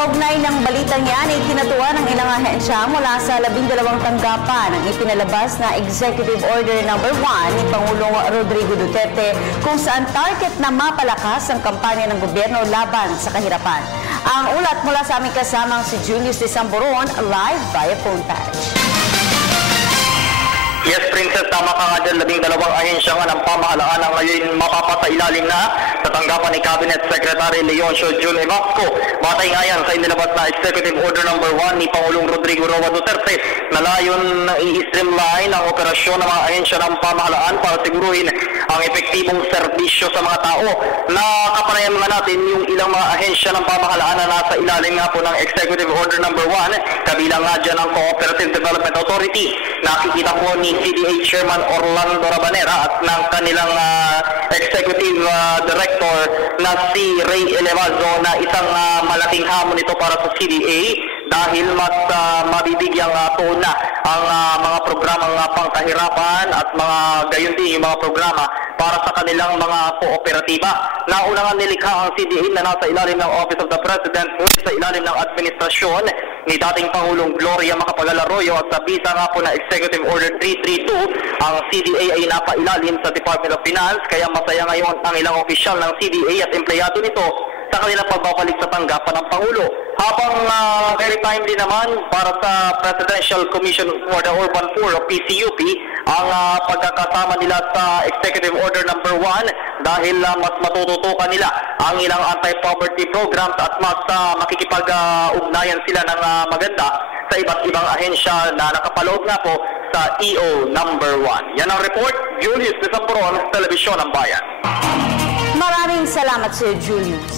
Kaugnay ng balitang yan, ikinatuwa ng ilang ahensya mula sa 12 tanggapan ang ipinalabas na Executive Order No. 1 ni Pangulong Rodrigo Duterte kung saan target na mapalakas ang kampanya ng gobyerno laban sa kahirapan. Ang ulat mula sa aming kasamang si Julius de Samboron, live via phone patch. Yes, Princess, tama ka nga dyan. 12 ahensya nga ng pamahalaan ang ngayon mapapasailalim na sa tanggapan ni Cabinet Secretary Leoncio Jun Emasco. Batay nga yan sa inilabas na Executive Order No. 1 ni Pangulong Rodrigo Roa Duterte na layon na i-streamline ang operasyon ng mga ahensya ng pamahalaan para siguruhin ang epektibong serbisyo sa mga tao. Nakapanayan nga natin yung ilang mga ahensya ng pamahalaan na nasa ilalim nga po ng Executive Order No. 1, kabilang nga dyan ang Cooperative Development Authority. Nakikita po ni CDA Chairman Orlando Rabanera at ng kanilang Executive Director na si Ray Elevazo na isang malaking hamon ito para sa CDA dahil mas mabibigyang tuna ang mga programang pangkahirapan at mga gayon din yung mga programa para sa kanilang mga kooperatiba. Nauna nga nilikha ang CDA na nasa ilalim ng Office of the President sa ilalim ng administrasyon ni dating Pangulong Gloria Macapagal Arroyo at sa bisa nga po na Executive Order 332, ang CDA ay napailalim sa Department of Finance, kaya masaya ngayon ang ilang opisyal ng CDA at empleyado nito sa kanilang pagbabalik sa tanggapan ng Pangulo. Habang very timely naman para sa Presidential Commission for the Urban Poor o PCUP ang pagkakasama nila sa Executive Order No. 1 dahil mas matututukan nila ang ilang anti-poverty programs at mas makikipag-ugnayan sila ng maganda sa iba't ibang ahensya na nakapaloob nga po sa EO No. 1. Yan ang report, Julius de Samboron, Telebisyon ng Bayan. Maraming salamat sa Julius.